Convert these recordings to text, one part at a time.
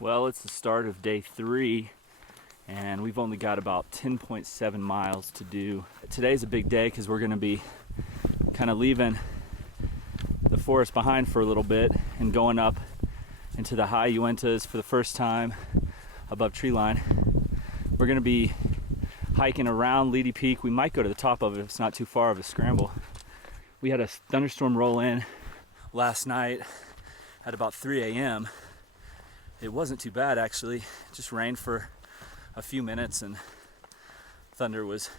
Well, it's the start of day 3 and we've only got about 10.7 miles to do. Today's a big day because we're going to be kind of leaving the forest behind for a little bit and going up into the High Uintas for the first time above tree line. We're going to be hiking around Leedy Peak. We might go to the top of it if it's not too far of a scramble. We had a thunderstorm roll in last night at about 3 a.m. It wasn't too bad actually. It just rained for a few minutes and thunder was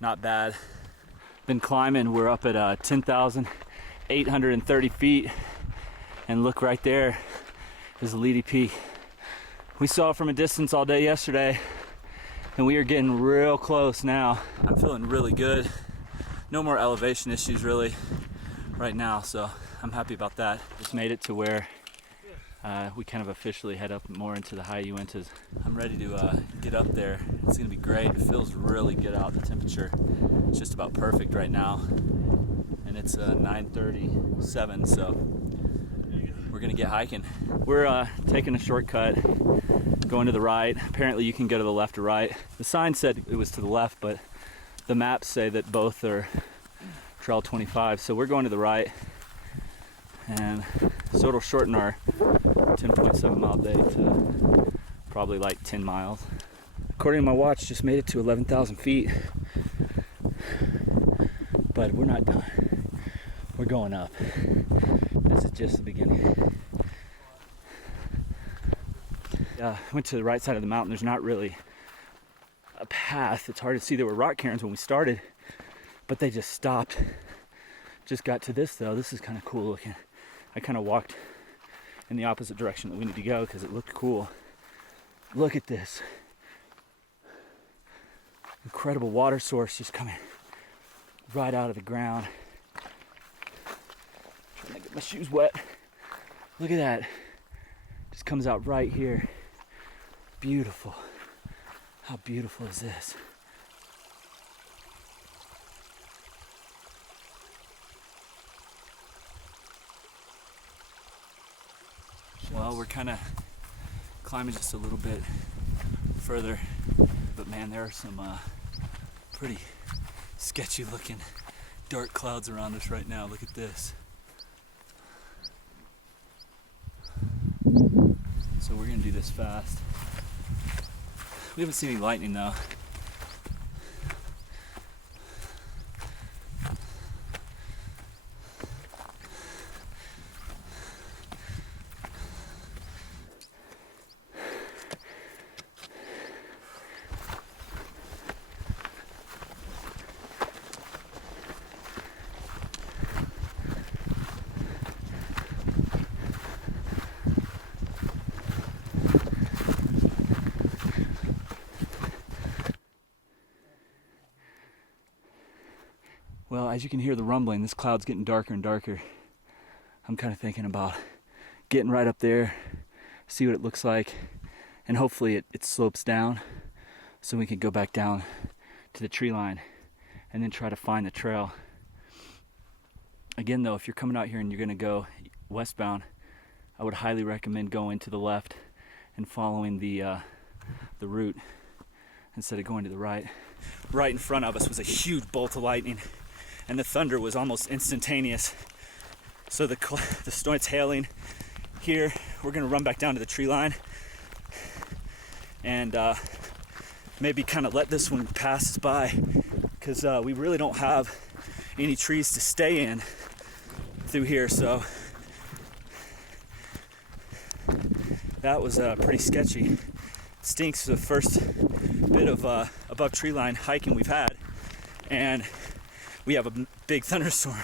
not bad. Been climbing, we're up at 10,830 feet, and look right there is Leedy Peak. We saw it from a distance all day yesterday and we are getting real close now. I'm feeling really good. No more elevation issues really right now, so I'm happy about that. Just made it to where we kind of officially head up more into the High Uintas. I'm ready to get up there. It's gonna be great. It feels really good out. The temperature is just about perfect right now. And it's 9:37, so we're gonna get hiking. We're taking a shortcut, going to the right. Apparently you can go to the left or right. The sign said it was to the left, but the maps say that both are Trail 25, so we're going to the right. And so it'll shorten our 10.7 mile day to probably like 10 miles. According to my watch, just made it to 11,000 feet. But we're not done. We're going up. This is just the beginning. I went to the right side of the mountain. There's not really a path. It's hard to see. There were rock cairns when we started, but they just stopped. Just got to this though. This is kind of cool looking. I kind of walked in the opposite direction that we need to go because it looked cool. Look at this. Incredible water source just coming right out of the ground. Trying to get my shoes wet. Look at that. Just comes out right here. Beautiful. How beautiful is this? Well, we're kind of climbing just a little bit further, but man, there are some pretty sketchy looking dark clouds around us right now. Look at this. So we're gonna do this fast. We haven't seen any lightning though. Well, as you can hear the rumbling, this cloud's getting darker and darker. I'm kind of thinking about getting right up there, see what it looks like, and hopefully it slopes down so we can go back down to the tree line and then try to find the trail. Again though, if you're coming out here and you're gonna go westbound, I would highly recommend going to the left and following the route instead of going to the right. Right in front of us was a huge bolt of lightning, and the thunder was almost instantaneous. So the storm, it's hailing here. We're gonna run back down to the tree line and maybe kind of let this one pass us by, because we really don't have any trees to stay in through here. So that was pretty sketchy. Stinks. The first bit of above tree line hiking we've had, and we have a big thunderstorm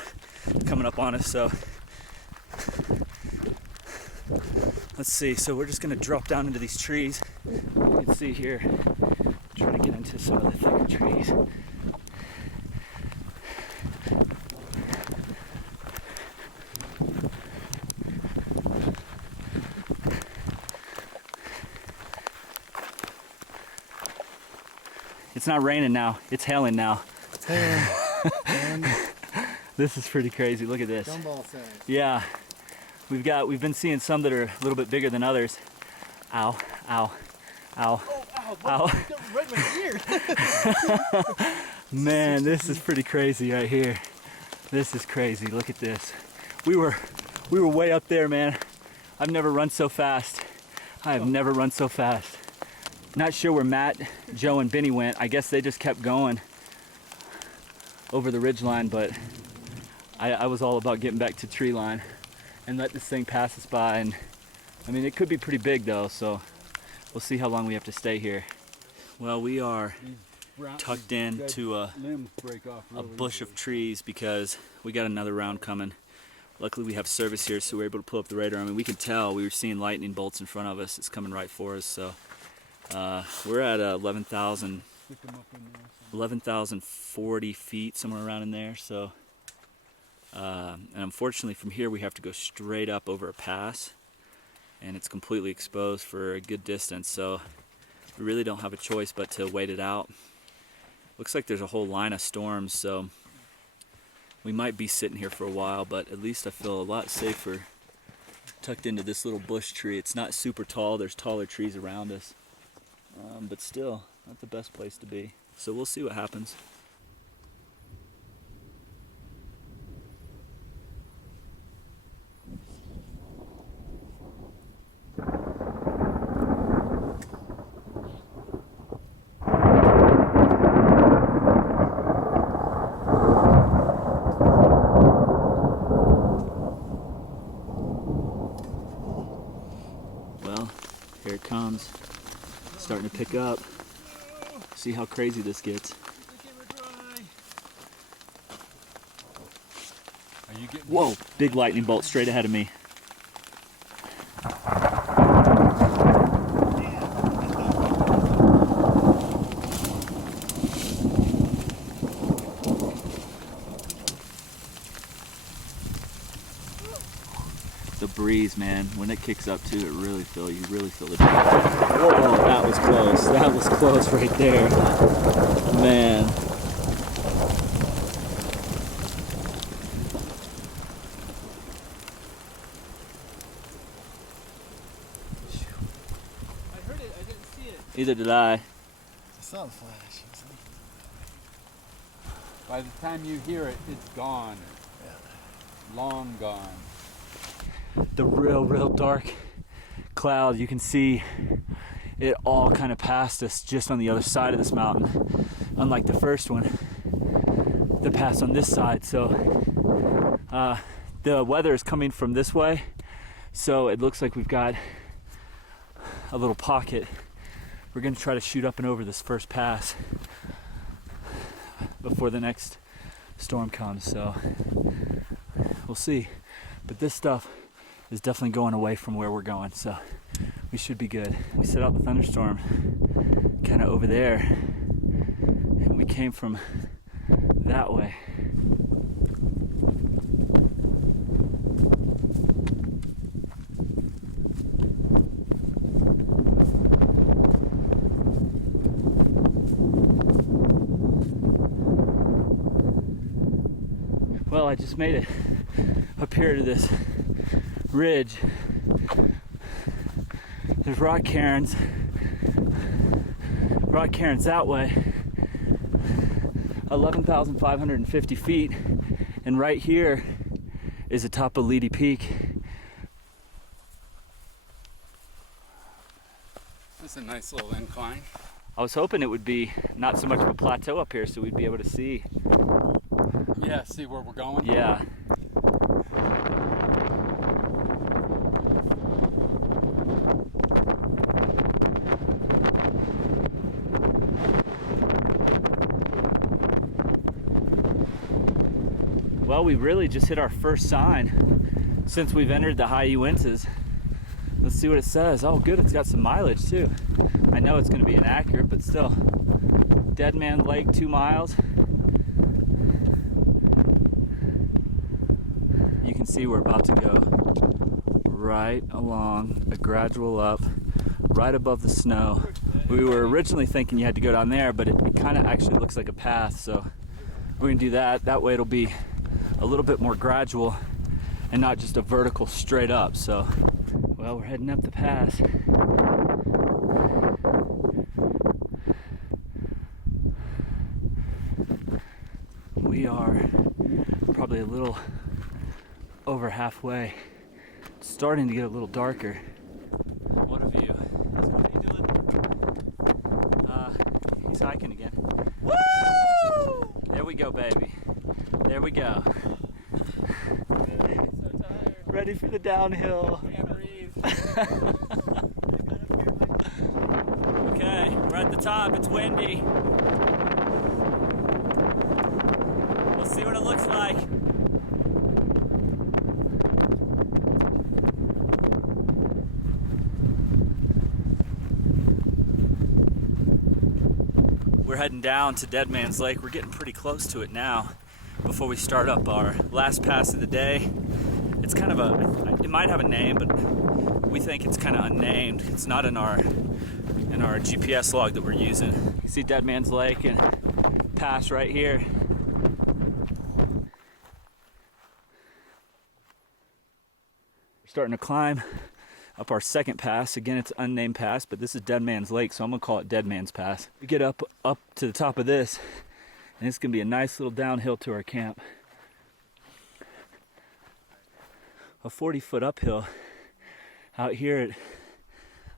coming up on us. So let's see. So we're just gonna drop down into these trees. You can see here, try to get into some of the thicker trees. It's not raining now, it's hailing now. It's hailing. This is pretty crazy. Look at this. Gumball size. Yeah, we've been seeing some that are a little bit bigger than others, Ow, ow, ow, Oh, ow. right in my ear. Man, this is pretty crazy right here. This is crazy. Look at this. We were way up there, man. I've never run so fast. I have never run so fast. Not sure where Matt, Joe, and Benny went. I guess they just kept going over the ridge line, but I was all about getting back to tree line and let this thing pass us by. And I mean, it could be pretty big though, so we'll see how long we have to stay here. Well, we are tucked into a bush of trees because we got another round coming. Luckily we have service here, so we're able to pull up the radar. I mean, we can tell, we were seeing lightning bolts in front of us. It's coming right for us, so we're at 11,040 feet, somewhere around in there. So and unfortunately from here we have to go straight up over a pass, and it's completely exposed for a good distance, so we really don't have a choice but to wait it out. Looks like there's a whole line of storms, so we might be sitting here for a while, but at least I feel a lot safer tucked into this little bush tree. It's not super tall, there's taller trees around us, but still not the best place to be. So we'll see what happens. Well, here it comes. Starting to pick up. See how crazy this gets. Whoa, big lightning bolt straight ahead of me. The breeze, man, when it kicks up too, you really feel the breeze. Whoa, that was close. That was close right there. Man. I heard it, I didn't see it. Neither did I. I saw the flash. By the time you hear it, it's gone. Yeah. Long gone. The real dark cloud, you can see it all kind of passed us just on the other side of this mountain, unlike the first one that passed on this side. So the weather is coming from this way, so it looks like we've got a little pocket. We're going to try to shoot up and over this first pass before the next storm comes, so we'll see. But this stuff is definitely going away from where we're going, so we should be good. We set out the thunderstorm kind of over there, and we came from that way. Well, I just made it up here to this ridge. There's rock cairns that way, 11,550 feet, and right here is the top of Leedy Peak. That's a nice little incline. I was hoping it would be not so much of a plateau up here, so we'd be able to see. Yeah, see where we're going? Yeah. Well, we really just hit our first sign since we've entered the High Uintas. Let's see what it says. Oh, good, it's got some mileage too. I know it's going to be inaccurate, but still. Dead Man Lake, 2 miles. You can see we're about to go right along a gradual up, right above the snow. We were originally thinking you had to go down there, but it kind of actually looks like a path, so we're going to do that. That way it'll be a little bit more gradual and not just a vertical straight up. So Well, we're heading up the pass. We are probably a little over halfway. It's starting to get a little darker. What a view. What are you doing? He's hiking again. Woo! There we go, baby. There we go. So tired. Ready for the downhill. Can't breathe. Okay, we're at the top. It's windy. We'll see what it looks like. We're heading down to Dead Man's Lake. We're getting pretty close to it now before we start up our last pass of the day. It's kind of it might have a name, but we think it's kind of unnamed. It's not in our GPS log that we're using. You see Dead Man's Lake and pass right here. We're starting to climb up our second pass. Again, it's an unnamed pass, but this is Dead Man's Lake, so I'm gonna call it Dead Man's Pass. We get up to the top of this, and it's gonna be a nice little downhill to our camp. A 40-foot uphill out here at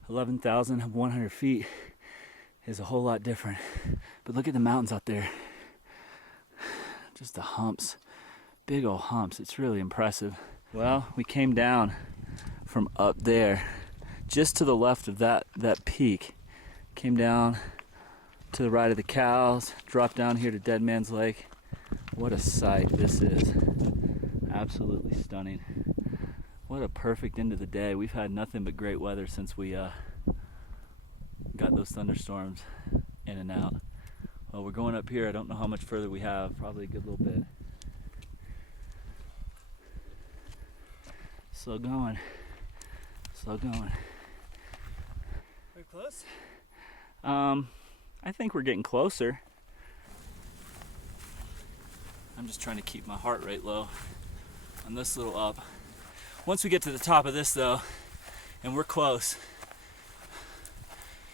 11,100 feet is a whole lot different. But look at the mountains out there. Just the humps, big old humps. It's really impressive. Well, we came down from up there, just to the left of that peak. Came down to the right of the cows, dropped down here to Dead Man's Lake. What a sight this is. Absolutely stunning. What a perfect end of the day. We've had nothing but great weather since we got those thunderstorms in and out. Well, we're going up here. I don't know how much further we have. Probably a good little bit. Slow going. Slow going. We're close? I think we're getting closer. I'm just trying to keep my heart rate low on this little up. Once we get to the top of this though, and we're close,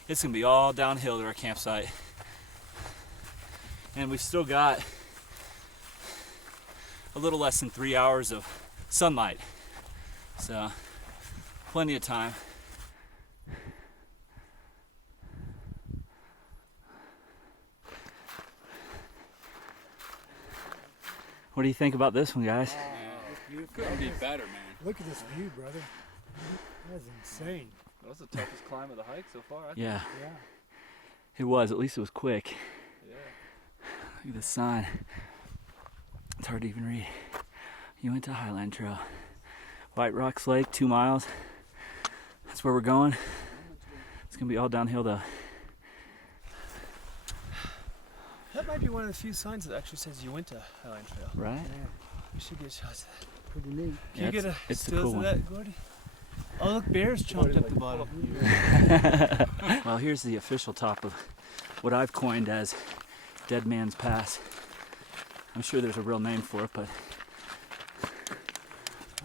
it's gonna be all downhill to our campsite. And we've still got a little less than 3 hours of sunlight. So, plenty of time. What do you think about this one, guys? Couldn't be better, man. Look at this view, brother. That's insane. That was the toughest climb of the hike so far, I think. Yeah, Yeah. it was. At least it was quick. Yeah. Look at this sign. It's hard to even read. Uinta Highline Trail. Whiterocks Lake, 2 miles. That's where we're going. It's gonna be all downhill though. That might be one of the few signs that actually says Uinta Highline Trail. Right? Yeah. We should get shots of that. Pretty neat. Can Yeah, you get a it's the stills cool of one. that, Gordy? Oh, look, bears chomped up the bottom. Well, here's the official top of what I've coined as Dead Man's Pass. I'm sure there's a real name for it, but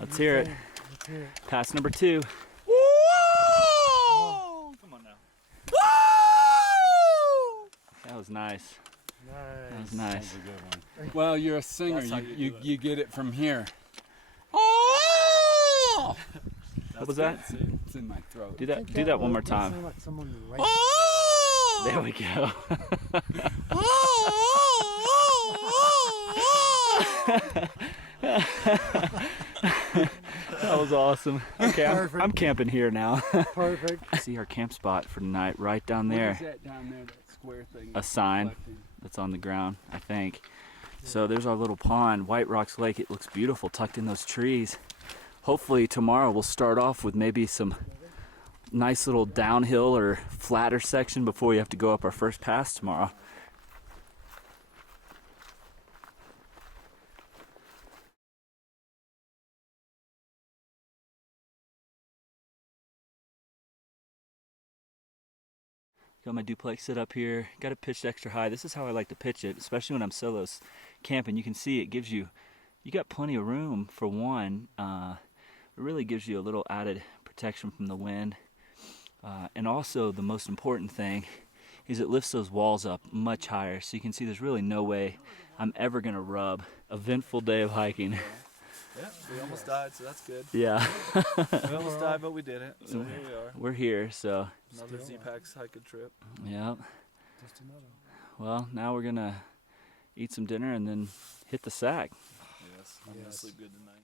let's hear it. Let's hear it. Pass number 2. Come on now. That was nice. That was Nice. nice. That's a good one. Well, you're a singer. That's how you do it. You get it from here. What was that? It's in my throat. Do that one more time. Sound like someone right. There we go. That was awesome. Okay, Perfect. I'm camping here now. Perfect. See our camp spot for tonight right down What is there. that down there, that square thing? A sign reflecting? that's on the ground, I think. So there's our little pond, Whiterocks Lake. It looks beautiful tucked in those trees. Hopefully tomorrow we'll start off with maybe some nice little downhill or flatter section before we have to go up our first pass tomorrow. Got my duplex set up here. Got it pitched extra high. This is how I like to pitch it, especially when I'm solo camping. You can see it gives you got plenty of room for one. It really gives you a little added protection from the wind. And also the most important thing is it lifts those walls up much higher. So you can see there's really no way I'm ever gonna rub. Eventful day of hiking. Yeah, we almost died, so that's good. Yeah. We almost died, but we didn't. So here we are. We're here, so Another Zpacks hiking trip. yeah. Just another. Well, now we're gonna eat some dinner and then hit the sack. Yes, I'm gonna sleep good tonight.